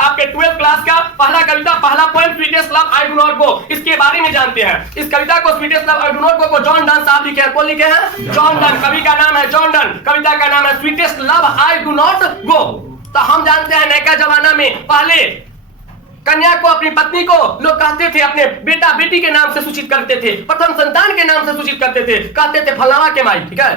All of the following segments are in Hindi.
आपके 12th क्लास का पहला कविता, पहला poem sweetest love I do not go, इसके बारे में जानते हैं। इस कविता को sweetest love I do not go को जॉन डन साहब लिखे हैं। कौन लिखे हैं? John Donne. कवि का नाम है जॉन डन, कविता का नाम है sweetest love I do not go. तो हम जानते हैं नैका जमाना में पहले कन्या को, अपनी पत्नी को लोग कहते थे, अपने बेटा बेटी के नाम से सूचित करते थे, प्रथम संतान के नाम से सूचित करते थे, कहते थे फलाना के माई, ठीक है,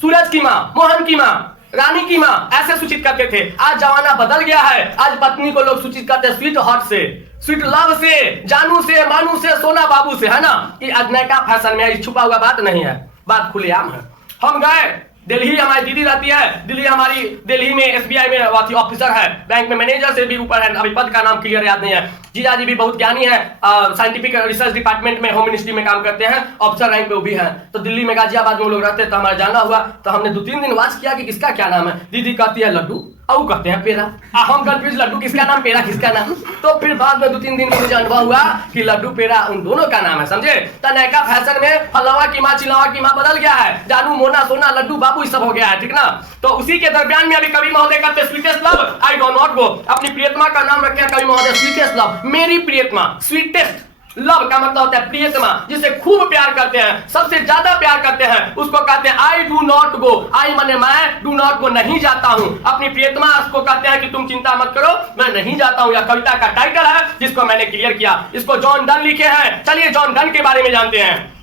सूरज की माँ, मोहन की माँ, रानी की माँ, ऐसे सूचित करते थे। आज जमाना बदल गया है, आज पत्नी को लोग सूचित करते हैं स्वीट हार्ट से, स्वीट लव से, जानू से, मानू से, सोना बाबू से, है ना। ये आज नैका फैशन में, छुपा हुआ बात नहीं है, बात खुलेआम है। हम गए दिल्ली, हमारी दीदी रहती है दिल्ली, हमारी दिल्ली में एसबीआई में ऑफिसर है, बैंक में मैनेजर से भी ऊपर है, अभी पद का नाम क्लियर याद नहीं है। जीजा जी भी बहुत ज्ञानी है, साइंटिफिक रिसर्च डिपार्टमेंट में, होम मिनिस्ट्री में काम करते हैं, ऑफिसर रैंक पे वो भी हैं। तो दिल्ली में गाजियाबाद में वो लोग रहते हैं, तो हमारा जाना हुआ, तो हमने 2-3 दिन वाच किया कि किसका क्या नाम है। दीदी कहती है लड्डू, और कहते हैं पेड़ा, हम कंफ्यूज, लड्डू किसका नाम, पेड़ा किसका नाम। तो फिर बाद में 2-3 दिन में मुझे अनुभव हुआ कि लड्डू पेड़ा उन दोनों का नाम है, समझे। तो नैका फैशन में फलावा की माँ, चिलावा की माँ बदल गया है, जानू, मोना, सोना, लड्डू, बाबू सब हो गया है, ठीक ना। तो उसी के दरमियान में अभी कवि महोदय कहते sweetest love I do not go, अपनी प्रियतमा का नाम रखे कवि महोदय स्वीटेस्ट लव, मेरी प्रियतमा। स्वीटेस्ट लव का मतलब होता है प्रियतमा, जिसे खूब प्यार करते हैं, सबसे ज्यादा प्यार करते हैं, उसको कहते हैं आई डू नॉट गो। आई माने मैं, डू नॉट गो नहीं जाता हूं। अपनी प्रियतमा उसको कहते हैं कि तुम चिंता मत करो, मैं नहीं जाता हूं। यह कविता का टाइटल है जिसको मैंने क्लियर किया। इसको जॉन डन लिखे हैं। चलिए जॉन डन के बारे में जानते हैं।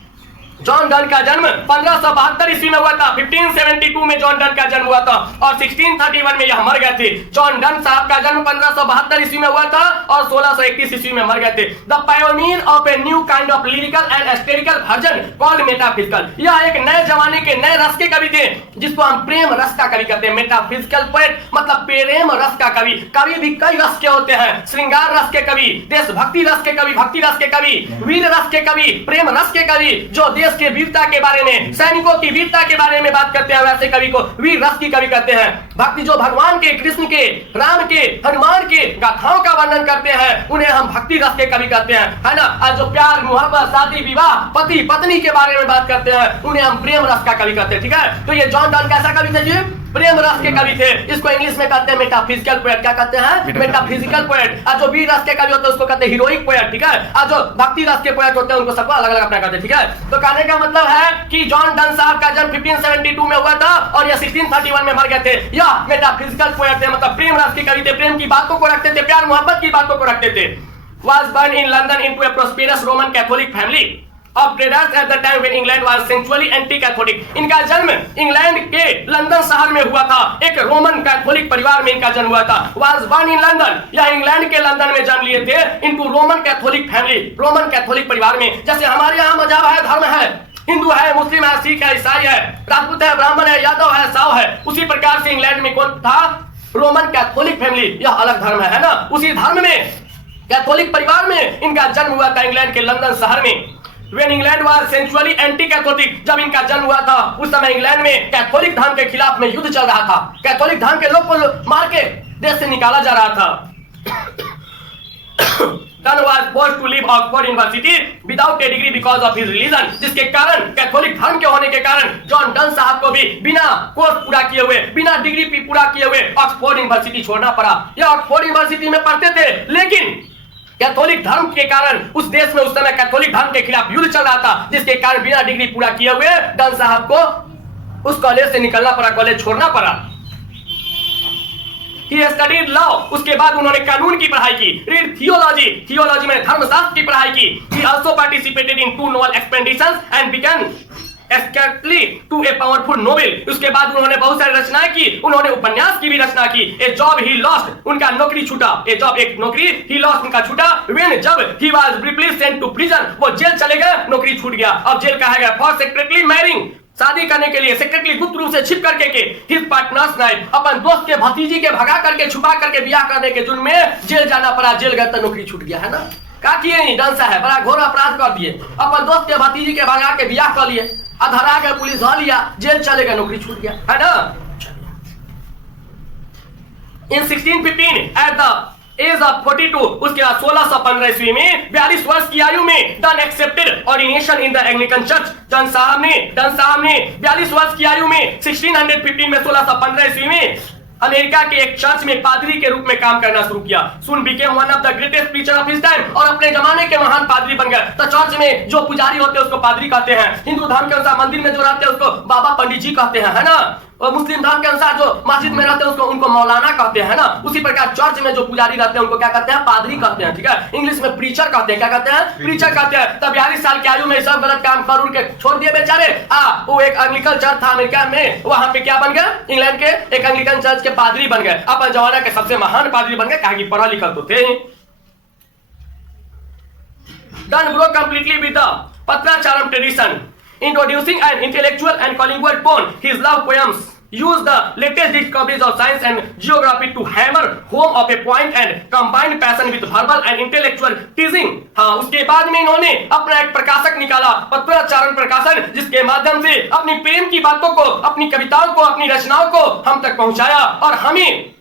जॉन डन का जन्म 1572 ईस्वी में हुआ था। 1572 में जॉन डन का जन्म हुआ था और 1631 में यह मर गए थे। जॉन डन साहब का जन्म 1572 ईस्वी में हुआ था और 1631 ईस्वी में मर गए थे। The pioneer of a new kind of lyrical and aesthetical version called metaphysical. यह एक नए जमाने के नए रस के कवि थे, जिसको हम प्रेम रस का कवि कहते हैं। मेटाफिजिकल पोएट मतलब प्रेम रस का कवि। कवि भी कई रस के होते हैं, श्रृंगार रस के कवि, देशभक्ति रस के कवि, भक्ति रस के कवि, वीर रस के कवि, प्रेम रस के कवि, जो देश के वीरता के बारे में, सैनिकों की वीरता के बारे में बात करते हैं, वैसे कवि को वीर रस की कवि कहते हैं। भक्ति जो भगवान के, कृष्ण के, राम के, हनुमान के गाथाओं का वर्णन करते हैं, उन्हें हम भक्ति रस के कवि कहते हैं, है ना। आज जो प्यार, मोहब्बत, शादी, विवाह, पति पत्नी के बारे में बात करते हैं, उन्हें हम प्रेम रस का कवि कहते हैं, ठीक है। तो ये जॉन डन कैसा कवि थे जी? प्रेम रस के कवि थे। इसको इंग्लिश में कहते हैं मेटाफिजिकल पोएट। क्या कहते हैं? Metaphysical poet. और जो वीर रस के कवि होते हैं उसको कहते हैं हीरोइक पोएट, ठीक है। और जो भक्ति रस के पोएट होते हैं उनको सबको अलग अलग अपना कहते हैं, ठीक है। तो कहने का मतलब है कि जॉन डन साहब का जन्म 1572 में हुआ था और ये 1631 में मर गए थे। यह मेटाफिजिकल पोएट थे, मतलब प्रेम रस के कवि थे, प्रेम की बातों को रखते थे, प्यार मोहब्बत की बातों को रखते थे। Was born in London into a prosperous Roman Catholic family of traders at the time when England was sensually anti-Catholic। इनका जन्म इंग्लैंड के लंदन शहर में हुआ था, एक रोमन कैथोलिक परिवार में इनका जन्म हुआ था। Was born in London, यह इंग्लैंड के लंदन में जन्म लिए थे, into Roman Catholic family, Roman Catholic परिवार में। जैसे हमारे यहाँ मजहब है, धर्म है, हिंदू है, मुस्लिम है, सिख है, ईसाई है, राजपूत है, ब्राह्मण है, यादव है, साव है, उसी प्रकार से इंग्लैंड में कौन था? Roman Catholic family. यह अलग धर्म है ना। उसी धर्म में, कैथोलिक परिवार में इनका जन्म हुआ था इंग्लैंड के लंदन शहर में। When England was sensually anti-Catholic, जब इनका जन्म हुआ था उस समय इंग्लैंड में कैथोलिक धर्म के खिलाफ में युद्ध चल रहा था। कैथोलिक धर्म के लोग को मार के देश से निकाला जा रहा था। Son was forced to leave Oxford University without a degree because of his religion, जिसके कारण, कैथोलिक धर्म के होने के कारण जॉन डन साहब को भी बिना कोर्स पूरा किए हुए, बिना डिग्री पूरा किए हुए ऑक्सफोर्ड यूनिवर्सिटी छोड़ना पड़ा। यह ऑक्सफोर्ड यूनिवर्सिटी में पढ़ते थे, लेकिन कैथोलिक धर्म के कारण उस देश में उस समय कैथोलिक धर्म के खिलाफ युद्ध चल रहा था, जिसके कारण बिना डिग्री पूरा किए हुए डन साहब को उस कॉलेज से निकलना पड़ा, कॉलेज छोड़ना पड़ा। He studied law, उसके बाद उन्होंने कानून की पढ़ाई की। Read theology, theology में धर्मशास्त्र की पढ़ाई की। He also participated in 2 naval expeditions and began escapely to a powerful novel। उसके बाद उन्होंने बहुत सारी रचनाएं की, उन्होंने उपन्यास की भी रचना की। A job he lost, उनका नौकरी छूटा। A job, एक नौकरी, he lost, उनका छूटा। When, जब he was briefly sent to prison, वो जेल चले गए, नौकरी छूट गया। अब जेल कहा गया for secretly marrying, शादी करने के लिए, सेक्रेटली गुप्त रूप से छिप करके के हिज पार्टनर्स नाइट, अपन दोस्त के भतीजी के भगा करके, छुपा करके ब्याह करने के जुर्म में जेल जाना पड़ा। जेल गए तो नौकरी छूट गया, है ना। क्या किए नहीं डन साहब, बड़ा घोर अपराध कर दिए। अपन दोस्त के भतीजी के भगा के ब्याह कर लिए, अधरा के पुलिस धो लिया, जेल चले गए, नौकरी छूट गया, है ना। इन 1615 एट द एज ऑफ 42, उसके बाद 1615 ईस्वी में 42 वर्ष की आयु में done accepted ordination in the Anglican church. Done साहब ने 42 वर्ष की आयु में 1615 में 1615 ईस्वी में अमेरिका के एक चर्च में पादरी के रूप में काम करना शुरू किया। सुन became one of the greatest preacher of his time, और अपने जमाने के महान पादरी बन गए। तो चर्च में जो पुजारी होते हैं उसको पादरी कहते हैं, हिंदू धर्म के अनुसार मंदिर में जो रहते हैं उसको बाबा पंडित जी कहते हैं, है ना। और मुस्लिम धर्म के अनुसार जो मस्जिद में रहते हैं उसको उनको मौलाना कहते हैं ना। उसी प्रकार चर्च में जो पुजारी रहते हैं उनको क्या कहते हैं? पादरी कहते हैं, ठीक है। इंग्लिश में प्रीचर कहते हैं, क्या कहते हैं? प्रीचर कहते हैं। तब 42 साल की आयु में सब गलत काम कर उड़ के छोड़ दिए बेचारे। वो एक एंग्लिकन चर्च था अमेरिका में, वहां पे क्या बन गए? इंग्लैंड के एक एंग्लिकन चर्च के पादरी बन गए। अपन जमाना के सबसे महान पादरी बन गए, कहा कि पढ़ा लिखा तो थे ही। Done broke completely with the Patracharam tradition, introducing an intellectual and colloquial tone. His love poems use the latest discoveries of science and geography to hammer home of a point and combine passion with verbal and intellectual teasing. हाँ, उसके बाद में इन्होंने अपना एक प्रकाशक निकाला, पत्राचारण प्रकाशन, जिसके माध्यम से अपनी प्रेम की बातों को, अपनी कविताओं को, अपनी रचनाओं को हम तक पहुंचाया और हमें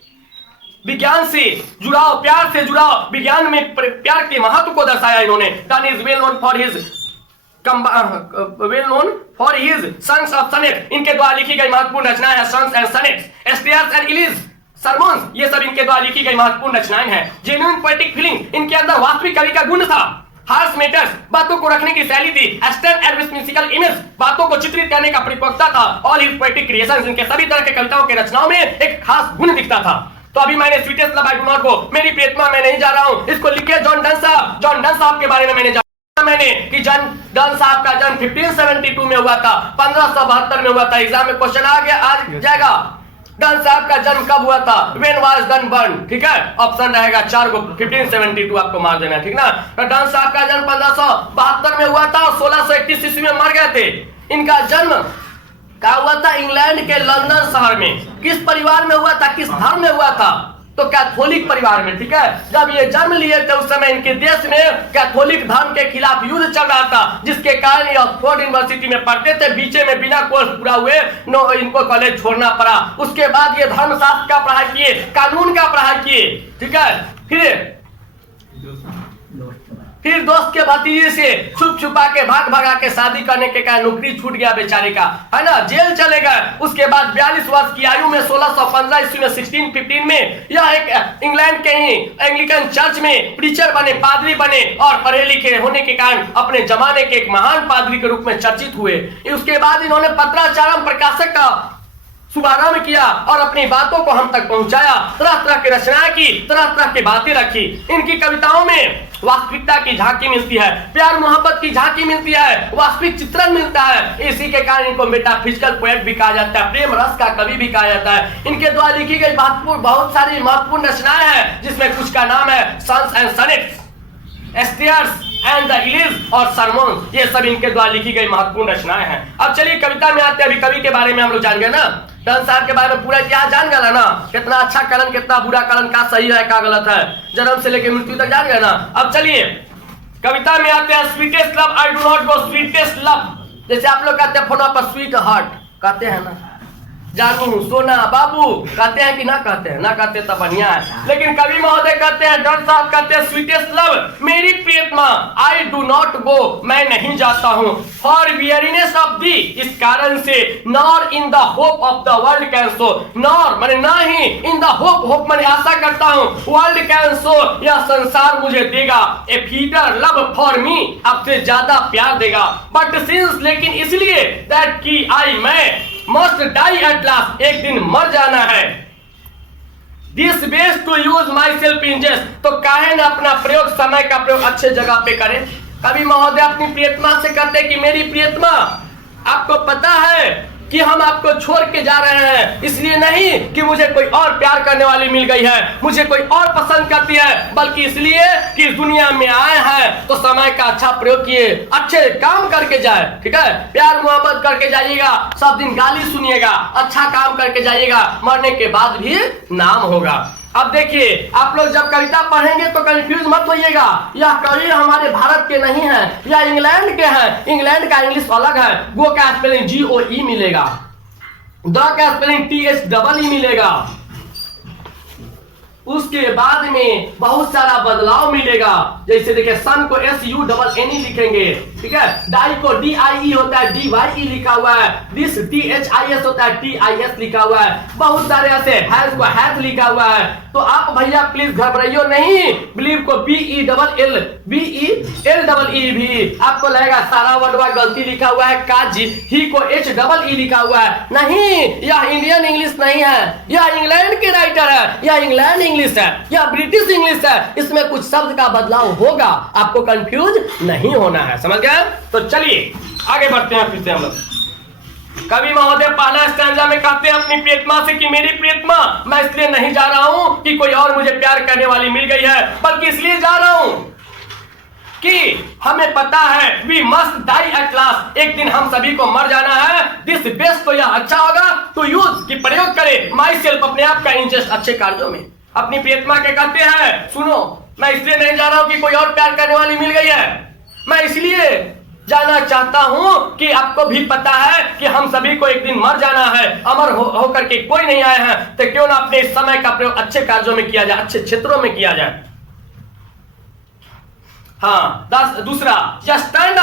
विज्ञान से जुड़ाव, प्यार से जुड़ाव, विज्ञान में प्यार के महत्व को दर्शाया इन्होंने। Donne is well known for his songs of sonnet, इनके द्वारा लिखी गई महत्वपूर्ण रचनाएं हैं songs and sonnets, satires and elegies, sermons, ये सब इनके द्वारा लिखी गई महत्वपूर्ण रचनाएं हैं। जेन्युइन पोएटिक फीलिंग, इनके अंदर वास्तविक कवि का गुण था। हार्स मेटर्स, बातों को रखने की शैली थी। एस्टर एंड मिस्टिकल इमेज, बातों को चित्रित करने का परिपक्वता था। ऑल हिज पोएटिक क्रिएशंस, इनके सभी तरह के कविताओं के रचनाओं में एक खास गुण दिखता था। तो अभी मैंने sweetest love I do not go, मेरी प्रियतमा मैं नहीं जा रहा हूं, इसको लिखे जॉन डन साहब। जॉन डन साहब के बारे में मैंने मैंने कि जॉन डन साहब का जन्म 1572 में हुआ था, 1572 में हुआ था। एग्जाम में क्वेश्चन आ गया, आ जाएगा। डन साहब का जन्म कब हुआ था? व्हेन वाज डन बर्न, ठीक है। ऑप्शन रहेगा 4 को, 1572 आपको मार देना, ठीक ना। तो डन साहब का जन्म 1572 में हुआ था और 1631 ईस्वी में मर गए थे। इनका जन्म क्या हुआ था? इंग्लैंड के लंदन शहर में। किस परिवार में हुआ था? किस धर्म में हुआ था? तो कैथोलिक परिवार में, ठीक है। जब ये जन्म लिए थे उस समय इनके देश में कैथोलिक धर्म के खिलाफ युद्ध चल रहा था, जिसके कारण ये ऑक्सफोर्ड यूनिवर्सिटी में पढ़ते थे। बीचे में बिना कोर्स पूरा हुए इनको कॉलेज छोड़ना पड़ा। उसके बाद ये धर्मशास्त्र का पढ़ाई किए, कानून का पढ़ाई किए, ठीक है। फिर दोस्त के भतीजे से छुप छुपा के भाग भगा के शादी करने के कारण नौकरी छूट गया बेचारे का, है ना। जेल चले गए। उसके बाद 42 वर्ष की आयु में 1615 ईस्वी में 1615 में यह एक इंग्लैंड के ही एंग्लिकन चर्च में प्रीचर बने, पादरी बने और पढ़े लिखे होने के कारण अपने जमाने के एक महान पादरी के रूप में चर्चित हुए। उसके बाद इन्होंने पत्राचारम प्रकाशक का शुभारंभ किया और अपनी बातों को हम तक पहुंचाया। तरह तरह की रचनाएं की, तरह तरह की बातें रखी। इनकी कविताओं में वास्तविकता की झांकी मिलती है, प्यार मोहब्बत की झांकी मिलती है, वास्तविक चित्रण मिलता है। इसी के कारण इनको मेटाफिजिकल पोएट भी कहा जाता है, प्रेम रस का कवि भी कहा जाता है। इनके द्वारा लिखी गई बहुत सारी महत्वपूर्ण रचनाएं हैं, जिसमें कुछ का नाम है sons and sonnets, satires and the इलिज और सरमोन्स। ये सब इनके द्वारा लिखी गई महत्वपूर्ण रचनाएं हैं। अब चलिए कविता में आते हैं। अभी कवि के बारे में हम लोग जान गए ना, डन साहब के बारे में पूरा इतिहास जान गया ना, कितना अच्छा कलन, कितना बुरा कलन, का सही है का गलत है, जन्म से लेकर मृत्यु तक जान गए ना। अब चलिए कविता में आते हैं। Sweetest love I do not go, sweetest love, जैसे आप लोग कहते हैं फोन पर स्वीट हार्ट कहते हैं ना, जानू सोना बाबू कहते हैं कि ना कहते हैं? ना कहते तो बढ़िया है। लेकिन कवि महोदय कहते हैं, डॉक्टर साहब कहते हैं, स्वीटेस्ट लव मेरी प्रियतमा आई डू नॉट गो, मैं नहीं जाता हूँ। फॉर वियरीनेस ऑफ दी, इस कारण से, nor in the hope of the world can so, nor माने ना ही, इन द होप, होप माने आशा करता हूँ, वर्ल्ड कैन सो, यह संसार मुझे देगा, ए फीटर लव फॉर मी, आपसे ज्यादा प्यार देगा। बट सिंस, लेकिन इसलिए, दैट की आई, मैं मस्ट डाई एट लास्ट, एक दिन मर जाना है। This best to use myself in jest, तो काहे न अपना प्रयोग, समय का प्रयोग अच्छे जगह पे करें। कवि महोदय अपनी प्रियतमा से कहते हैं कि मेरी प्रियतमा, आपको पता है कि हम आपको छोड़ के जा रहे हैं, इसलिए नहीं कि मुझे कोई और प्यार करने वाली मिल गई है, मुझे कोई और पसंद करती है, बल्कि इसलिए कि इस दुनिया में आए हैं तो समय का अच्छा प्रयोग किए, अच्छे काम करके जाए, ठीक है। प्यार मोहब्बत करके जाइएगा, सब दिन गाली सुनिएगा, अच्छा काम करके जाइएगा, मरने के बाद भी नाम होगा। अब देखिए, आप लोग जब कविता पढ़ेंगे तो कंफ्यूज मत होइएगा, यह कवि हमारे भारत के नहीं है, यह इंग्लैंड के हैं। इंग्लैंड का इंग्लिश अलग है, गो का स्पेलिंग GOE मिलेगा, द का स्पेलिंग THEE मिलेगा। उसके बाद में बहुत सारा बदलाव मिलेगा। जैसे देखिए सन को SUNNE लिखेंगे, ठीक है। डाई को DIE होता है, DYE लिखा हुआ है। दिस THIS होता है, TIS लिखा हुआ है। बहुत सारे ऐसे हैज को हैथ लिखा हुआ है। तो आप भैया प्लीज घबराइयो नहीं। बिलीव को BELLE भी आपको लगेगा सारा वर्ड गलती लिखा हुआ है। काजी ही को HEE लिखा हुआ है। नहीं, यह इंडियन इंग्लिश नहीं है, यह इंग्लैंड के राइटर है, यह इंग्लैंड इंग्लिश है, यह ब्रिटिश इंग्लिश है। इसमें कुछ शब्द का बदलाव होगा, आपको कंफ्यूज नहीं होना है, समझ गए। तो चलिए आगे बढ़ते हैं। फिर से हम लोग कवि महोदय पहला स्टैंजा में कहते हैं अपनी प्रियतमा से कि मेरी प्रियतमा, मैं इसलिए नहीं जा रहा हूं कि कोई और मुझे प्यार करने वाली मिल गई है, बल्कि इसलिए जा रहा हूं कि हमें पता है we must die at last, एक दिन हम सभी को मर जाना है। दिस बेस्ट, तो यह अच्छा होगा टू यूज, कि प्रयोग करे माई सेल्फ, अपने आप का इंटरेस्ट अच्छे कार्यों में। अपनी प्रियतमा के कहते हैं सुनो, मैं इसलिए नहीं जा रहा हूं कि कोई और प्यार करने वाली मिल गई है, मैं इसलिए जाना चाहता हूं कि आपको भी पता है कि हम सभी को एक दिन मर जाना है, अमर होकर के कोई नहीं आए हैं, तो क्यों ना अपने इस समय का प्रयोग अच्छे कार्यों में किया जाए, अच्छे क्षेत्रों में किया जाए। हाँ, दूसरा यस्टरडे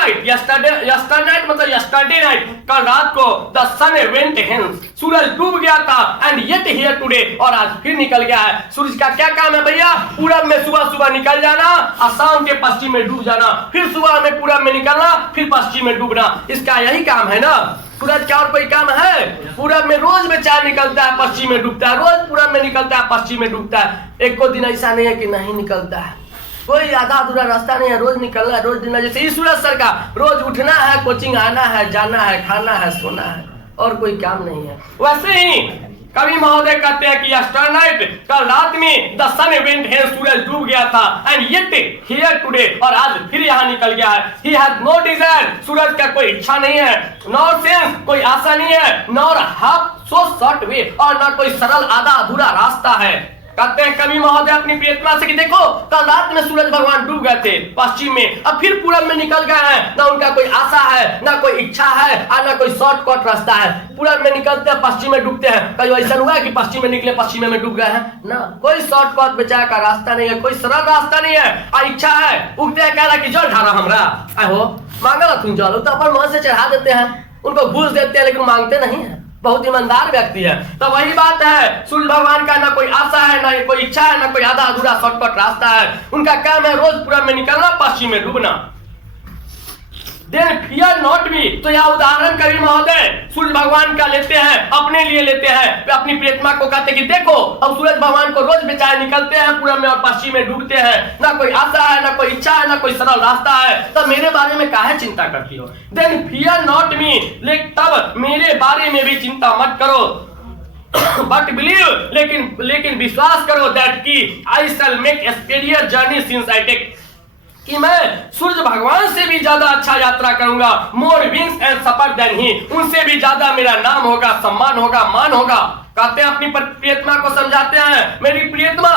मतलब यस्टरडे नाइट, कल रात को द सन वेंट हेंस, सूरज डूब गया था, एंड येट हियर टुडे, और आज फिर निकल गया है। सूरज का क्या काम है भैया? पूरब में सुबह सुबह निकल जाना और शाम के पश्चिम में डूब जाना, फिर सुबह में पूरब में निकलना, फिर पश्चिम में डूबना, इसका यही काम है ना। सूरज का और कोई काम है? पूरब में रोज बेचारा निकलता है, पश्चिम में डूबता है, रोज पूरब में निकलता है, पश्चिम में डूबता है। एक को दिन ऐसा नहीं है कि नहीं निकलता है, कोई आधा अधूरा रास्ता नहीं है, रोज निकलना है, रोज दिन। जैसे इस सूरज सर का रोज उठना है, कोचिंग आना है, जाना है, खाना है, सोना है, और कोई काम नहीं है। वैसे ही कवि महोदय कहते हैं कि यस्टर नाइट, कल रात में द सन वेंट हेंस, सूरज डूब गया था, एंड येट हियर टुडे, और आज फिर यहाँ निकल गया है। ही हैज नो डिजायर, सूरज का कोई इच्छा नहीं है, नॉर सेंस, कोई आशा नहीं है, nor half so short way, और न कोई सरल आधा अधूरा रास्ता है। कहते हैं कवि महोदय अपनी प्रियतमा से कि देखो कल रात में सूरज भगवान डूब गए थे पश्चिम में, अब फिर पूरब में निकल गए हैं, ना उनका कोई आशा है, ना कोई इच्छा है, और ना कोई शॉर्टकट रास्ता है। पूरब में निकलते हैं, पश्चिम में डूबते हैं। कहीं ऐसा हुआ है कि पश्चिम में निकले पश्चिम में डूब गए हैं? ना, कोई शॉर्टकट बेचारा का रास्ता नहीं है, कोई सरल रास्ता नहीं है। और इच्छा है, उगते हैं कह रहा कि जल ढारा हमरा आहो मांगा तुम जल, तो अपन मन से चढ़ा देते हैं, उनको घूस देते हैं, लेकिन मांगते नहीं है। बहुत ईमानदार व्यक्ति है। तो वही बात है, सूर्य भगवान का ना कोई आशा है, ना कोई इच्छा है, ना कोई आधा अधूरा शॉर्टकट रास्ता है। उनका काम है रोज पूरब में निकलना, पश्चिम में डूबना। Then fear not me, तो यह उदाहरण कवि महोदय सूर्य भगवान का लेते हैं, अपने लिए लेते हैं। अपनी प्रियतमा को कहते कि देखो अब सूरज भगवान को रोज बेचारे निकलते हैं, पूरब में और पश्चिम में डूबते हैं, ना कोई आशा है, ना कोई इच्छा है, ना कोई सरल रास्ता है, तब मेरे बारे में काहे चिंता करती हो? Then fear not me, तब मेरे बारे में भी चिंता मत करो। बट बिलीव, लेकिन विश्वास करो दैट की I shall make a speedier journey since I take, कि मैं सूर्य भगवान से भी ज्यादा अच्छा यात्रा करूंगा। More wings and suffer then he, उनसे भी ज्यादा मेरा नाम होगा, सम्मान होगा, मान होगा। कहते हैं अपनी प्रियतमा को समझाते हैं, मेरी प्रियतमा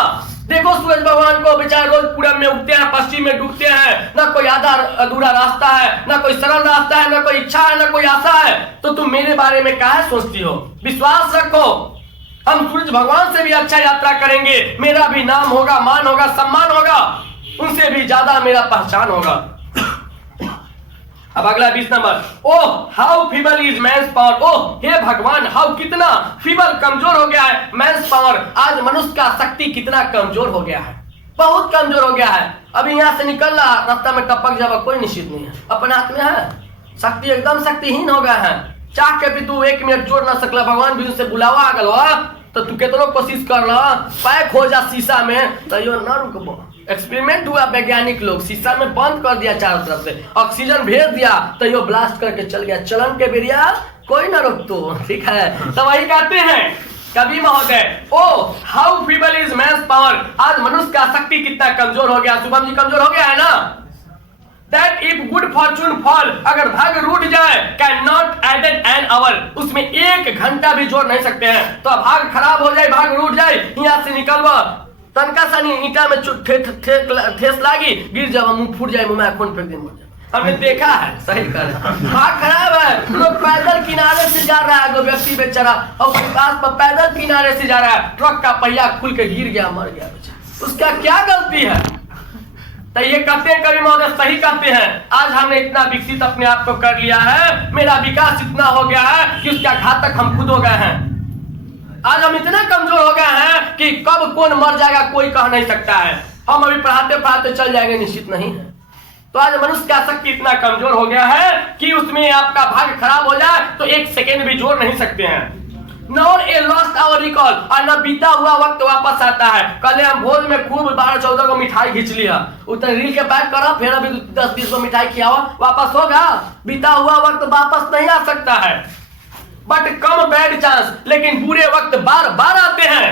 देखो सूरज भगवान को बेचारे रोज पूरब में उगते हैं, पश्चिम में डूबते हैं, ना कोई आधा अधूरा रास्ता है, ना कोई सरल रास्ता है, ना कोई इच्छा है, ना कोई आशा है, तो तुम मेरे बारे में काहे सोचती हो? विश्वास रखो, हम सूरज भगवान से भी अच्छा यात्रा करेंगे, मेरा भी नाम होगा, मान होगा, सम्मान होगा, उनसे भी ज्यादा मेरा पहचान होगा। अब अगला 20 नंबर, oh how feeble is man's power, oh हे भगवान, हाउ कितना फीबल कमजोर हो गया है, मैंस पावर, आज मनुष्य का शक्ति कितना कमजोर हो गया है, बहुत कमजोर हो गया है। अभी यहाँ से निकल रहा, रास्ता में टपक जाएगा, कोई निश्चित नहीं है, अपने हाथ में है, शक्ति एकदम शक्तिहीन हो गया है। चाह के भी तू 1 मिनट जोड़ ना सकला, भगवान भी उससे बुलावा आ गल, तो तू कितनो कोशिश कर ला, पैक हो जा शीशा में, तो यो न रुकबो। एक्सपेरिमेंट हुआ, वैज्ञानिक लोग शीशा में बंद कर दिया, चारों तरफ से ऑक्सीजन भेज दिया, तो यो ब्लास्ट करके चल गया। चलन के बेरिया कोई ना रोक तो, ठीक है। तो वही कहते हैं कवि महोदय, oh how feeble is man's power, आज मनुष्य का शक्ति कितना कमजोर हो गया। शुभम जी कमजोर हो गया है ना। That if good fortune fall, अगर भाग्य रूठ जाए, cannot added an hour, उसमें 1 घंटा भी जोड़ नहीं सकते हैं। तो भाग्य खराब हो जाए, भाग्य रूठ जाए, यहाँ से निकलवा तनका सा ईटा में ठेस लागी, गिर जाओ, मुंह फूट जाए, मुंह में खून फेंक दे, हमने देखा है। सही कर, भाग खराब है, लोग पैदल किनारे से जा रहा है वो व्यक्ति बेचारा, और उसके पास पर पैदल किनारे से जा रहा है, ट्रक का पहिया खुल के गिर गया, मर गया बेचारा, उसका क्या गलती है? तो ये कहते हैं कवि महोदय, सही कहते हैं। आज हमने इतना विकसित अपने आप को कर लिया है, मेरा विकास इतना हो गया है कि उसका घातक हम खुद हो गए हैं। आज हम इतना कमजोर हो गए हैं कि कब कौन मर जाएगा कोई कह नहीं सकता है। हम अभी पढ़ाते पढ़ाते चल जाएंगे, निश्चित नहीं है। तो आज मनुष्य का शक्ति इतना कमजोर हो गया है कि उसमें आपका भाग्य खराब हो जाए तो एक सेकेंड भी जोड़ नहीं सकते हैं। Nor a lost hour recall, और न बीता हुआ वक्त वापस आता है। कल हम भोज में खूब 12-14 को मिठाई खींच लिया, उतने रील के पैक करा, फिर अभी 10-20 को मिठाई खियावा, वापस होगा? बीता हुआ वक्त वापस नहीं आ सकता है। बट कम बैड चांस, लेकिन बुरे वक्त बार बार आते हैं।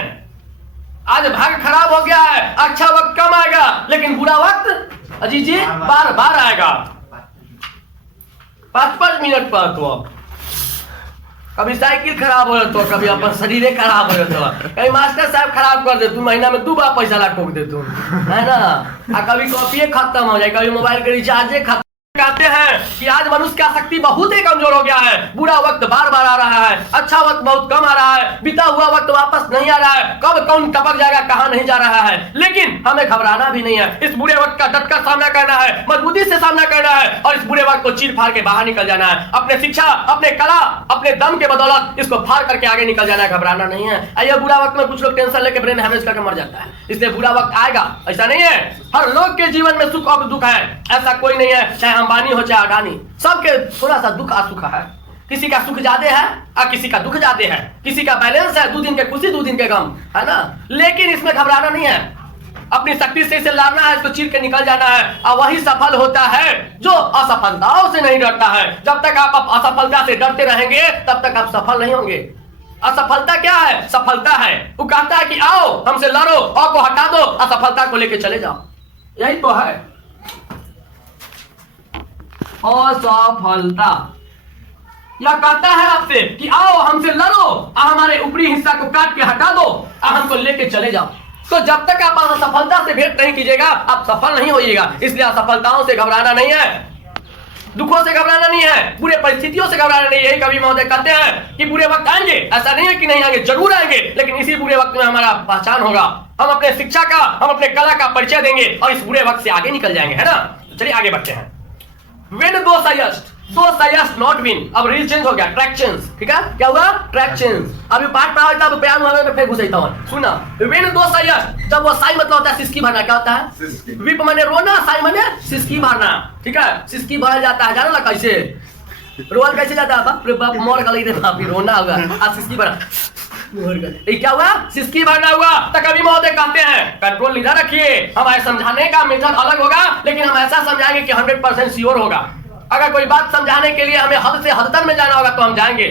आज भाग्य खराब हो गया है, अच्छा वक्त कम आएगा, लेकिन बुरा वक्त अजीत जी बार बार आएगा। 5-5 मिनट पर तो कभी साइकिल खराब हो तो कभी अपन शरीर खराब हो तो कभी मास्टर साहब खराब कर दे, तू महीना में 2 बार पैसा ला ठोक दे तू, है ना? कभी कॉपी खत्म हो जाए, कभी मोबाइल के रिचार्ज खत्म। कहते हैं कि आज मनुष्य का शक्ति बहुत ही कमजोर हो गया है, बुरा वक्त बार बार आ रहा है, अच्छा वक्त बहुत कम आ रहा है, बीता हुआ वक्त वापस नहीं आ रहा है, कब कौन टपक जाएगा कहां नहीं जा रहा है। लेकिन हमें घबराना भी नहीं है, इस बुरे वक्त का डटकर सामना करना है, मजबूती से सामना करना है, और इस बुरे वक्त को चीर फाड़ के बाहर निकल जाना है। अपने शिक्षा, अपने कला, अपने दम के बदौलत इसको फाड़ करके आगे निकल जाना है, घबराना नहीं है। आइए, बुरा वक्त में कुछ लोग टेंशन लेके ब्रेन हैमरेज करके मर जाता है, इसलिए बुरा वक्त आएगा, ऐसा नहीं है। हर लोग के जीवन में सुख और दुख है, ऐसा कोई नहीं है, चाहे अंबानी हो चाहे अडानी, सबके थोड़ा सा दुख और सुख है। किसी का सुख ज्यादा है और किसी का दुख ज्यादा है, किसी का बैलेंस है, 2 दिन के खुशी 2 दिन के गम, है ना? लेकिन इसमें घबराना नहीं है, अपनी शक्ति से इसे लड़ना है, इसको चीर के निकल जाना है, और वही सफल होता है जो असफलताओं से नहीं डरता है। जब तक आप असफलता से डरते रहेंगे तब तक आप सफल नहीं होंगे। असफलता क्या है? सफलता है। वो कहता है कि आओ हमसे लड़ो, और को हटा दो, असफलता को लेके चले जाओ, यही तो है असफलता। यह कहता है आपसे कि आओ हमसे लड़ो, हमारे ऊपरी हिस्सा को काट के हटा दो, हमको लेके चले जाओ। तो जब तक आप असफलता से भेंट नहीं कीजिएगा आप सफल नहीं होइएगा। इसलिए असफलताओं से घबराना नहीं है, दुखों से घबराना नहीं है, बुरे परिस्थितियों से घबराना नहीं है। यही कवि महोदय कहते हैं कि बुरे वक्त आएंगे, ऐसा नहीं है कि नहीं आएंगे, जरूर आएंगे, लेकिन इसी बुरे वक्त में हमारा पहचान होगा, हम अपने शिक्षा का, हम अपने कला का परिचय देंगे और इस बुरे वक्त से आगे निकल जाएंगे, है ना? चलिए आगे बढ़ते हैं। When those highest not win, अब रील चेंज हो गया, ट्रैक चेंज, ठीक है? क्या हुआ? Track change. अभी पाठ पढ़ा था, बयान हुआ में फिर घुसैता हूं, सुना। When those highest, जब वो साई मतलब होता है सिसकी भरना, क्या होता है? विप माने रोना, साई माने सिसकी भरना, ठीक है? सिसकी भरा जाता है, जानो ना कैसे? रोल कैसे जाता है? बाप रे बाप, मोर गली रे बाप, रोना होगा, आज सिसकी भरा, क्या हुआ? सिसकी भरना हुआ। तो कवि महोदय कहते हैं कंट्रोल इधर रखिए, हमारे समझाने का मेथड अलग होगा, लेकिन हम ऐसा समझाएंगे कि 100% श्योर होगा। अगर कोई बात समझाने के लिए हमें हद से हदतन में जाना होगा तो हम जाएंगे,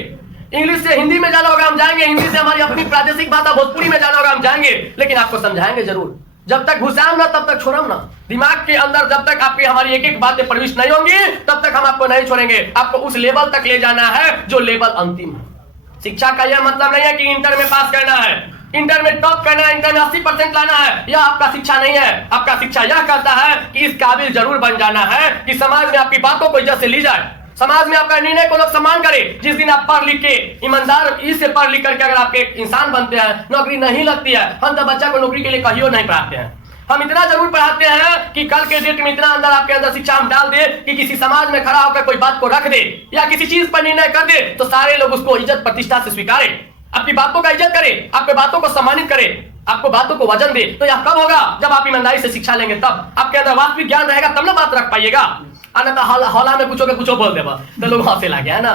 इंग्लिश से हिंदी में जाना होगा हम जाएंगे, हिंदी से हमारी अपनी प्रादेशिक भाषा भोजपुरी में जाना होगा हम जाएंगे, लेकिन आपको समझाएंगे जरूर। जब तक घुसाम ना तब तक छोड़म ना, दिमाग के अंदर जब तक आपकी हमारी एक एक बातें प्रविष्ट नहीं होंगी तब तक हम आपको नहीं छोड़ेंगे। आपको उस लेवल तक ले जाना है जो लेवल अंतिम है। शिक्षा का यह मतलब नहीं है कि इंटर में पास करना है, इंटर में टॉप करना है, इंटर में 80% लाना है, यह आपका शिक्षा नहीं है। आपका शिक्षा यह कहता है कि इस काबिल जरूर बन जाना है कि समाज में आपकी बातों को इज्जत से ली जाए, समाज में आपका निर्णय को लोग सम्मान करे। जिस दिन आप पढ़ लिख के ईमानदार से पढ़ लिख करके अगर आपके इंसान बनते हैं, नौकरी नहीं लगती है, हम तो बच्चा को नौकरी के लिए कहियो नहीं पढ़ाते हैं। हम इतना जरूर पढ़ाते हैं कि कल के डेट में इतना अंदर आपके अंदर शिक्षा हम डाल दे कि किसी समाज में खड़ा होकर कोई बात को रख दे या किसी चीज पर निर्णय कर दे तो सारे लोग उसको इज्जत प्रतिष्ठा से स्वीकारे, आपकी बातों का इज्जत करे, आपकी बातों को सम्मानित करे, आपको बातों को वजन दे। तो यह कब होगा? जब आप ईमानदारी से शिक्षा लेंगे, तब आपके अंदर वास्तविक ज्ञान रहेगा, तब ना बात रख पाइएगा। हौला में कुछ बोल देगा तो लोग हंसे लगे, है ना?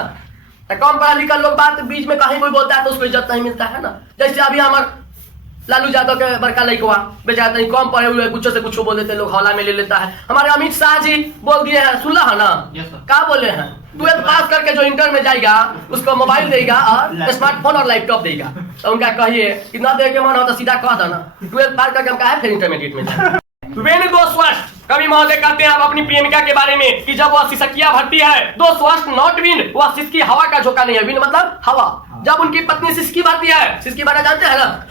कम पढ़ा लिखा लोग बात बीच में कहीं कोई बोलता है तो उसको इज्जत नहीं मिलता है ना। जैसे अभी हमारे लालू यादव के बड़का लड़का बेचारा नहीं कम पढ़े हुए कुछ से कुछ बोल देते, लोग हौला में ले लेता है। हमारे अमित शाह जी बोल दिए हैं, सुनला है ना? क्या बोले हैं? 12th पास करके जो इंटर में जाएगा उसको मोबाइल देगा और स्मार्टफोन और लैपटॉप देगा। तो उनका कहिए कितना देर के मन हो तो सीधा कह देना 12th पास करके हम कहा फिर इंटरमीडिएट में जाए। कवि महोदय कहते हैं आप अपनी प्रेमिका के बारे में कि जब वह सिसकिया भरती है, दो स्वस्थ नॉट विन, वह सिसकी हवा का झोंका नहीं है, विन मतलब हवा। जब उनकी पत्नी सिसकी भरती है, सिसकी भरना जानते हैं ना?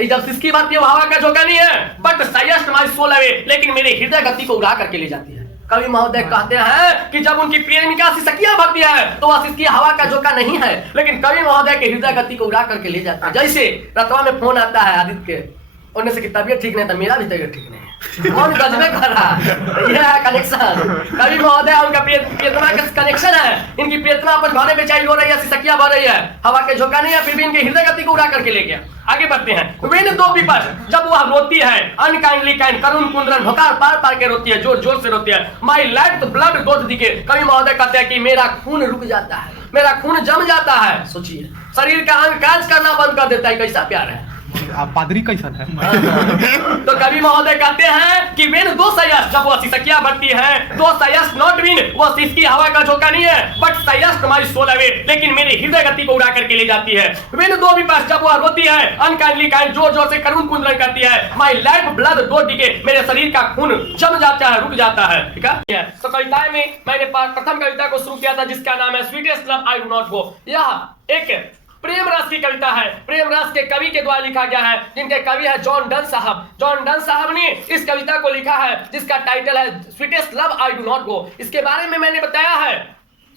जब सिसकी भरती है वो हवा का झोंका नहीं है, बट साइस्ट माय सोल अवे, लेकिन मेरे हृदय गति को उड़ा करके ले जाती है। कवि महोदय कहते हैं कि जब उनकी प्रेमिका सिसकियां भरती है तो वह सिसकी हवा का झोंका नहीं है, लेकिन कवि महोदय के हृदय गति को उड़ा करके ले जाता है। जैसे रतवा में फोन आता है आदित्य के, उनमें से कि तबीयत ठीक नहीं था, मेरा भी तबीयत ठीक नहीं है, कौन गजबे कर रहा है, यह है कनेक्शन। कवि महोदय उनका प्रियतमा का कनेक्शन है। इनकी प्रियतमा अपन घरे बेचारी हो रही है, सिसकियां भर रही है, हवा के झोंका नहीं है, फिर भी इनके हृदय गति को उड़ा करके ले गया। आगे बढ़ते हैं। विन दो विपस, जब वह रोती है अनकाइंडली काइंड, करुण कुंदरन भकार पार पार के रोती है, जोर जोर से रोती है। माई लाइफ ब्लड डोज दिखे, कवि महोदय कहते हैं कि मेरा खून रुक जाता है, मेरा खून जम जाता है। सोचिए, शरीर का अंग कार्य करना बंद कर देता है, कैसा प्यार है। आप पादरी कैसन है। तो कवि महोदय कहते हैं कि वेन दो सयस, जब वह सिसकियां भरती है, दो सयस नॉट विन, वह सिसकी हवा का झोंका नहीं है, बट सयस तुम्हारी सोल अवे, लेकिन मेरे हृदय गति को उड़ा करके ले जाती है। वेन दो विपस, जब वह रोती है अनकाइंडली काइंड, जोर जोर से करुण कुंदन करती है। My life blood do decay, मेरे शरीर का खून जम जाता है, रुक जाता है। ठीक है, तो कविता में मैंने प्रथम कविता को शुरू किया था जिसका नाम है sweetest love I do not go. यह एक प्रेम रस की कविता है, प्रेम रस के कवि के द्वारा लिखा गया है, जिनके कवि है जॉन डन साहब। जॉन डन साहब ने इस कविता को लिखा है जिसका टाइटल है sweetest love I do not go. इसके बारे में मैंने बताया है,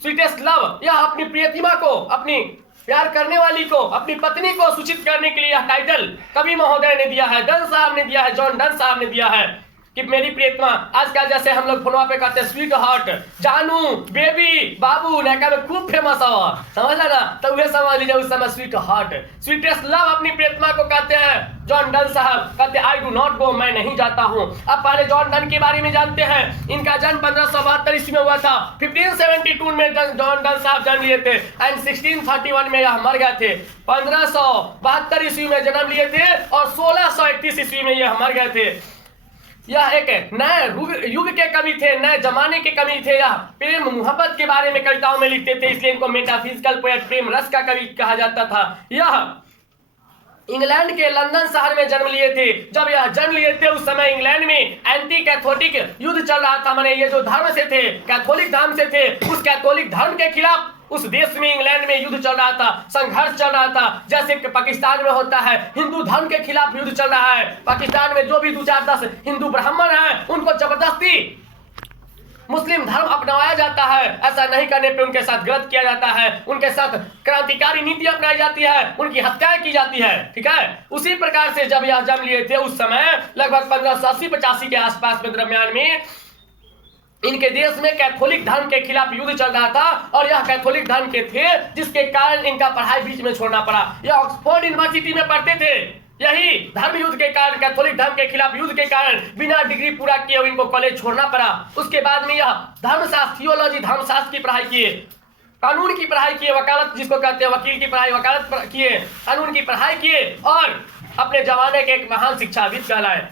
स्वीटेस्ट लव, यह अपनी प्रियतिमा को, अपनी प्यार करने वाली को, अपनी पत्नी को सूचित करने के लिए यह टाइटल कवि महोदय ने दिया है, डन साहब ने दिया है, जॉन डन साहब ने दिया है कि मेरी प्रियतमा। आजकल जैसे हम लोग फोनवा पे कहते हैं स्वीट हार्ट, जानू, बेबी, बाबू, नैका में खूब फेमस हुआ, समझ ना, तो वे समझ लीजिए उस समय स्वीट हार्ट, स्वीटेस्ट लव अपनी प्रियतमा को कहते हैं। जॉन डन साहब कहते हैं आई डू नॉट गो, मैं नहीं जाता हूँ। अब पहले जॉन डन के बारे में जानते हैं। इनका जन्म 1572 ईस्वी में हुआ था। 1572 में जॉन डन साहब जन्म लिए थे एंड 1631 में यह मर गए थे। 1572 ईस्वी में जन्म लिए थे और 1631 ईस्वी में यह मर गए थे। यह एक नए युग के कवि थे, नए जमाने के कवि थे। यह प्रेम मोहब्बत के बारे में कविताओं में लिखते थे, इसलिए इनको मेटाफिजिकल पोएट, प्रेम रस का कवि कहा जाता था। यह इंग्लैंड के लंदन शहर में जन्म लिए थे। जब यह जन्म लिए थे उस समय इंग्लैंड में एंटी कैथोलिक युद्ध चल रहा था। माने ये जो धर्म से थे, कैथोलिक धर्म से थे, उस कैथोलिक धर्म के खिलाफ उस देश में इंग्लैंड में युद्ध चल रहा था, संघर्ष चल रहा था। जैसे कि पाकिस्तान में होता है, हिंदू धर्म के खिलाफ युद्ध चल रहा है। पाकिस्तान में जो भी 2-4-10 हिंदू ब्राह्मण हैं, उनको जबरदस्ती मुस्लिम धर्म अपनाया जाता है। ऐसा नहीं करने पे उनके साथ गलत किया जाता है, उनके साथ क्रांतिकारी नीति अपनाई जाती है, उनकी हत्याएं की जाती है। ठीक है, उसी प्रकार से जब यह जन्म लिए थे उस समय लगभग 1580-85 के आसपास में दरमियान में इनके देश में कैथोलिक धर्म के खिलाफ युद्ध चल रहा था और यह कैथोलिक धर्म के थे, जिसके कारण इनका पढ़ाई बीच में छोड़ना पड़ा। यह ऑक्सफोर्ड यूनिवर्सिटी में पढ़ते थे। यही धर्म युद्ध के कारण, कैथोलिक धर्म के खिलाफ युद्ध के कारण बिना डिग्री पूरा किए इनको कॉलेज छोड़ना पड़ा। उसके बाद में यह धर्मशास्त्र, थियोलॉजी, धर्मशास्त्र की पढ़ाई किए, कानून की पढ़ाई किए, वकालत जिसको कहते हैं, वकील की पढ़ाई, वकालत किए, कानून की पढ़ाई किए और अपने जमाने के एक महान शिक्षाविद कहलाए।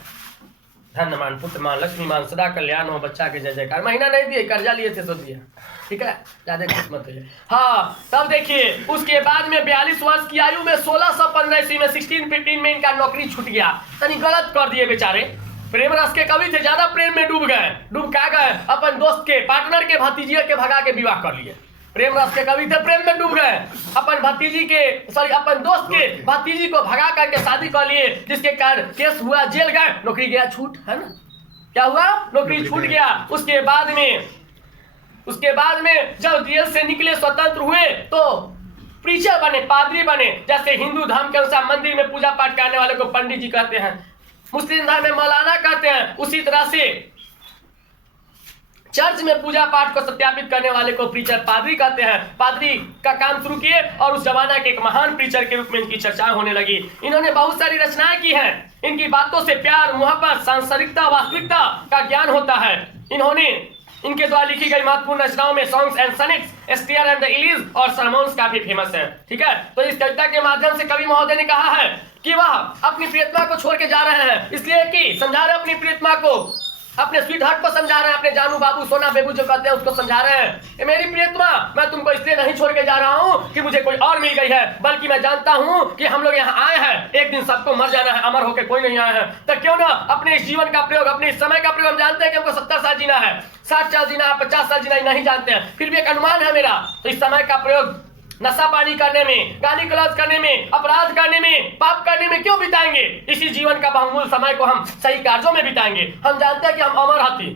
धन्यमान, पुत्रमान, लक्ष्मीमान, सदा कल्याण हो, बच्चा के जय जयकार। महीना नहीं दिए, कर्जा लिए थे, सो दिया। ठीक है, ज्यादा कुछ मत है। हाँ, तब देखिए उसके बाद में 42 वर्ष की आयु में 1615 ईस्वी में 1615 में इनका नौकरी छूट गया। तनी गलत कर दिए बेचारे। प्रेम रस के कवि थे, ज्यादा प्रेम में डूब गए। डूब क्या गए, अपन दोस्त के, पार्टनर के, भतीजिया के भगा के विवाह कर लिए। प्रेम रस के कवि थे, प्रेम में डूब गए। अपन दोस्त के भतीजी को भगा करके शादी कर लिए, जिसके कारण केस हुआ, जेल गए, नौकरी गया छूट, है ना। क्या हुआ, नौकरी छूट गया। उसके बाद में जब जेल से निकले, स्वतंत्र हुए, तो प्रीचर बने, पादरी बने। जैसे हिंदू धर्म के अनुसार मंदिर में पूजा पाठ करने वाले को पंडित जी कहते हैं, मुस्लिम धर्म में मौलाना कहते हैं, उसी तरह से चर्च में पूजा पाठ को सत्यापित करने वाले को प्रीचर, पादरी कहते हैं। पादरी का काम शुरू किए और उस जमाना के एक महान प्रीचर के रूप में इनकी चर्चा होने लगी। इन्होंने बहुत सारी रचनाएं की हैं। इनकी बातों से प्यार, मोहब्बत, सांसारिकता, वास्तविकता का ज्ञान होता है। इनके द्वारा लिखी गई महत्वपूर्ण रचनाओं में songs and sonnets, satire and the elegies और सरमोन्स काफी फेमस है। ठीक है, तो इस कविता के माध्यम से कवि महोदय ने कहा है कि वह अपनी प्रियतमा को छोड़ के जा रहे हैं, इसलिए कि समझा रहे अपनी प्रियतमा को, अपने स्वीट हार्ट को समझा रहे हैं, अपने जानू, बाबू, सोना, बेबू जो कहते हैं उसको समझा रहे हैं, ये मेरी प्रियतमा, मैं तुमको इसलिए नहीं छोड़ के जा रहा हूँ कि मुझे कोई और मिल गई है, बल्कि मैं जानता हूँ कि हम लोग यहाँ आए हैं, एक दिन सबको मर जाना है, अमर होकर कोई नहीं आया है। तो क्यों ना अपने इस जीवन का प्रयोग, अपने इस समय का प्रयोग, हम जानते हैं कि हमको 70 साल जीना है, 60 साल जीना है, 50 साल जीना नहीं जानते हैं, फिर भी एक अनुमान है मेरा। तो इस समय का प्रयोग नशा पानी करने में, गाली गलौज करने में, अपराध करने में, पाप करने में क्यों बिताएंगे? इसी जीवन का बहुमूल्य समय को हम सही कार्यों में बिताएंगे। हम जानते हैं कि हम अमर हती,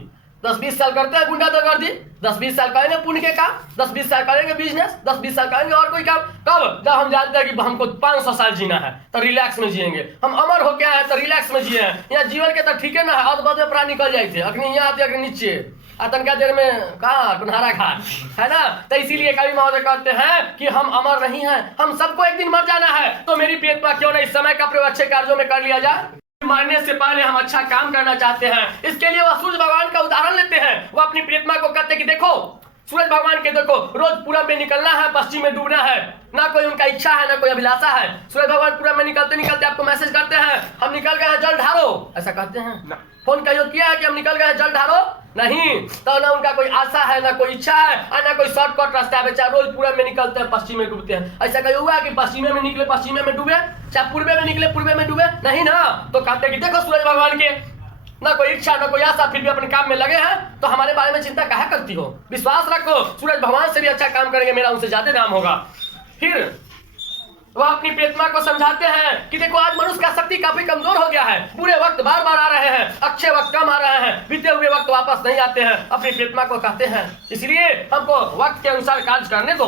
10-20 साल करते हैं गुंडागर्दी, 10-20 साल करेंगे पुण्य के काम, 10-20 साल करेंगे बिजनेस, 10-20 साल करेंगे और कोई काम। कब? जब हम जानते हैं कि हमको 500 साल जीना है तो रिलैक्स में जिएंगे। हम अमर हो गया है तो रिलैक्स में जिए हैं। यहाँ जीवन के तो ठीक है ना, अध बद में प्राण निकल जाए थे, अखनी यहाँ आते अखनी नीचे आतंका देर में कहा कुन्हारा घाट है ना। तो इसीलिए कवि महोदय कहते हैं कि हम अमर नहीं हैं, हम सबको एक दिन मर जाना है। तो मेरी प्रियतमा क्यों ना इस समय का प्रयोग अच्छे कार्यों में कर लिया जाए। मरने से पहले हम अच्छा काम करना चाहते हैं, इसके लिए वह सूर्य भगवान का उदाहरण लेते हैं। वो अपनी प्रियतमा को कहते हैं कि देखो सूरज भगवान के देखो, रोज पूरब में निकलना है, पश्चिम में डूबना है। ना कोई उनका इच्छा है ना कोई अभिलाषा है। सूरज भगवान पूरब में निकलते निकलते आपको मैसेज करते हैं हम निकल गए हैं, जल ढारो, ऐसा कहते हैं। फोन कहियो किया है कि हम निकल गए, जल ढारो? नहीं। तो ना उनका कोई आशा है ना कोई इच्छा है और ना कोई शॉर्टकट रास्ता है। चाहे रोज पूरब में निकलते हैं, पश्चिम में डूबते हैं। ऐसा कहीं हुआ कि पश्चिमे में निकले पश्चिमे में डूबे, चाहे पूर्वे में निकले पूर्वे में डूबे? नहीं ना। तो कहते हैं कि देखो सूरज भगवान के ना कोई इच्छा ना कोई आशा, फिर भी अपने काम में लगे हैं, तो हमारे बारे में चिंता काहे करती हो? विश्वास रखो सूरज भगवान से भी अच्छा काम करेंगे, मेरा उनसे ज्यादा नाम होगा। फिर वह अपनी प्रियतमा को समझाते हैं कि देखो आज मनुष्य का शक्ति काफी कमजोर हो गया है, बुरे वक्त बार बार आ रहे हैं, अच्छे वक्त कम आ रहे हैं, बीते हुए वक्त वापस नहीं आते हैं। अपनी प्रियतमा को कहते हैं इसलिए हमको वक्त के अनुसार कार्य करने दो।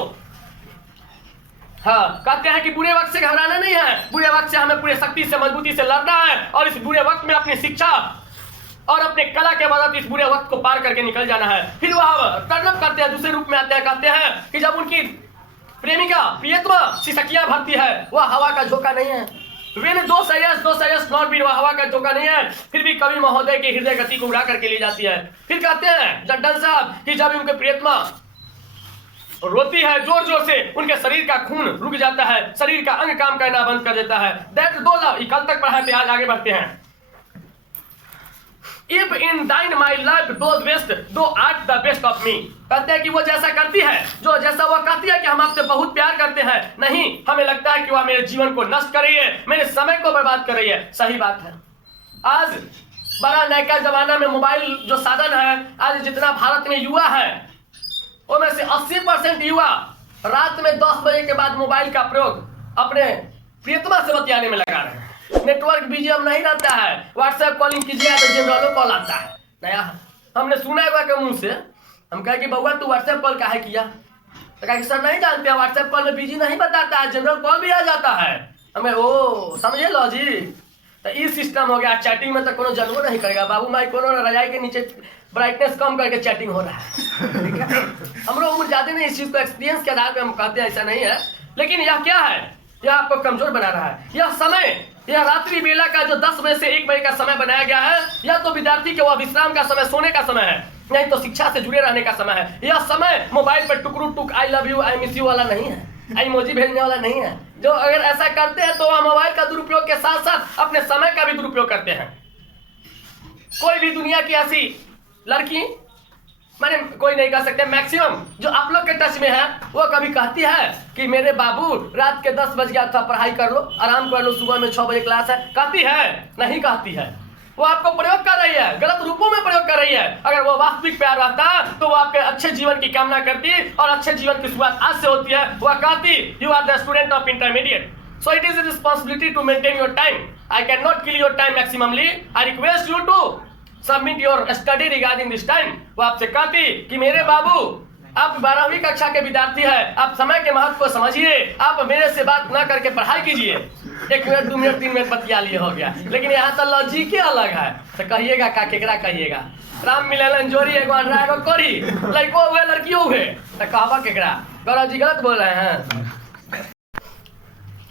हाँ, कहते हैं कि बुरे वक्त से घबराना नहीं है, बुरे वक्त से हमें पूरे शक्ति से मजबूती से लड़ना है और इस बुरे वक्त में अपनी शिक्षा और अपने कला के मदद इस बुरे वक्त को पार करके निकल जाना है। फिर वह टर्नअप करते हैं, दूसरे रूप में आते हैं, कहते हैं कि जब उनकी प्रेमिका प्रियतमा सिसकियां भरती है, वह हवा का झोंका नहीं है। When दो सयस नॉट भी, वह हवा का झोंका नहीं है, फिर भी कवि महोदय की हृदय गति को उड़ा करके ले जाती है। फिर कहते हैं जड्डन साहब कि जब उनके प्रियतमा रोती है जोर जोर से, उनके शरीर का खून रुक जाता है, शरीर का अंग काम करना बंद कर देता है। दैट दो लव, कल तक पढ़ाए थे, आज आगे बढ़ते हैं। If in thine my life those best, thou art the best of me। कहते हैं कि वो जैसा करती है, जो जैसा वो कहती है कि हम आपसे बहुत प्यार करते हैं, नहीं हमें लगता है कि वह मेरे जीवन को नष्ट कर रही है, मेरे समय को बर्बाद कर रही है। सही बात है। आज बड़ा नया जमाना में मोबाइल जो साधन है, आज जितना भारत में युवा है उनमें से 80% युवा रात में 10 बजे के बाद मोबाइल का प्रयोग अपने प्रियतमा से बतियाने में लगा रहे हैं। नेटवर्क बीजीएम नहीं रहता है, व्हाट्सएप कॉलिंग कीजिए तो जनरल कॉल आता है नया। हमने सुना हुआ के मुंह से, हम कहे कि बउआ तू व्हाट्सएप कॉल काहे किया, तो कहे कि सर नहीं जानते हैं, व्हाट्सएप कॉल में बिजी नहीं बताता है, जनरल कॉल भी आ जाता है। हमें ओ समझे लॉजिक। तो इस सिस्टम हो गया। चैटिंग में तो कोनो जानबो नहीं करेगा, बाबू माई कोनो रजाई के नीचे ब्राइटनेस कम करके चैटिंग हो रहा है, ठीक है। हम लोग उम्र ज्यादा नहीं, इस चीज को एक्सपीरियंस के आधार पर हम कहते हैं ऐसा नहीं है। लेकिन यह क्या है, यह आपको कमजोर बना रहा है। यह समय, यह रात्रि बेला का जो 10 बजे से 1 बजे का समय बनाया गया है, यह तो विद्यार्थी के वह विश्राम का समय, सोने का समय है, नहीं तो शिक्षा से जुड़े रहने का समय है। यह समय मोबाइल पर टुकरू टुक I love you I miss you वाला नहीं है, आई इमोजी भेजने वाला नहीं है। जो अगर ऐसा करते हैं तो वह मोबाइल का दुरुपयोग के साथ साथ अपने समय का भी दुरुपयोग करते हैं। कोई भी दुनिया की ऐसी लड़की मैंने कोई नहीं कह सकते, मैक्सिमम जो आप लोग के टच में है, वो कभी कहती है कि मेरे बाबू रात के 10 बज गया था, पढ़ाई कर लो, आराम कर लो, सुबह में 6 बजे क्लास है? कहती है? नहीं कहती है। वो आपको प्रयोग कर रही है, गलत रूपों में प्रयोग कर रही है। अगर वो वास्तविक प्यार रहता तो वो आपके अच्छे जीवन की कामना करती और अच्छे जीवन की शुरुआत आज से होती है। वह कहती you are the student of intermediate, so it is a responsibility to maintain your time. I cannot kill your time maximally. I request you to submit your study regarding this time. वो आपसे कहती कि मेरे बाबू आप 12वीं कक्षा के विद्यार्थी है, आप समय के महत्व को समझिए, आप मेरे से बात ना करके पढ़ाई कीजिए। 1 मिनट 2 मिनट 3 मिनट बतिया लिए हो गया। लेकिन यहाँ तो लॉजिक अलग है। तो कहिएगा का केकरा कहिएगा, राम मिलन जोड़ी एगो अंडा एगो कोरी, लड़को हुए लड़कियों हुए, तो कहवा केकरा? गौरव जी गलत बोल रहे हैं।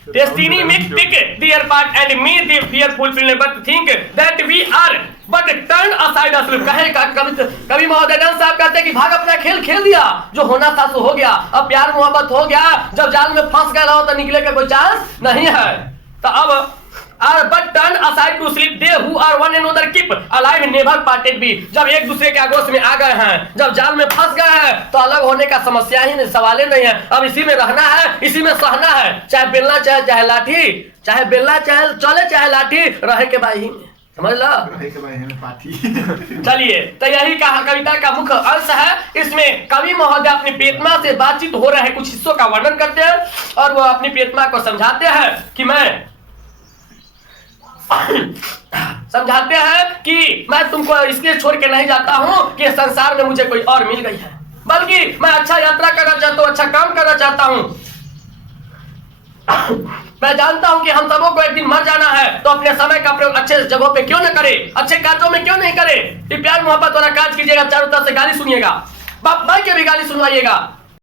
Destiny may pick their part and me the fearful feeling, but think that we are but turn aside us। कवि महोदय साहब कहते हैं कि भाग अपना खेल खेल दिया, जो होना था सो हो गया, अब प्यार मोहब्बत हो गया, जब जाल में फंस गए हो तो निकले का कोई चांस नहीं है। तो अब are but turn aside to sleep, they who are one another keep alive never parted be। जब एक दूसरे के आगोश में आ गए हैं, जब जाल में फंस गए हैं, तो अलग होने का समस्या ही नहीं, सवाल ही नहीं है। अब इसी में रहना है, इसी में सहना है, चाहे बेलना चाहे लाठी, चाहे बेलना चाहे चले चाहे लाठी, रहे के भाई में, समझ लो। चलिए, तो यही कविता का मुख्य अंश है। इसमें कवि महोदय अपनी प्रियतमा से बातचीत हो रहे कुछ हिस्सों का वर्णन करते हैं और वो अपनी प्रियतमा को समझाते हैं कि मैं समझाते हैं कि मैं तुमको इसलिए छोड़ के नहीं जाता हूं कि संसार में मुझे कोई और मिल गई है, बल्कि मैं अच्छा यात्रा करना चाहता हूं, अच्छा काम करना चाहता हूं। मैं जानता हूं कि हम सबों को एक दिन मर जाना है, तो अपने समय का प्रयोग अच्छे जगहों पे क्यों न करे, अच्छे कार्यों में क्यों नहीं करे। ये प्यार मोहब्बत वाला काज कीजिएगा, चारों तरफ से गाली सुनिएगा, बाप भाई के भी गाली सुनवाइएगा,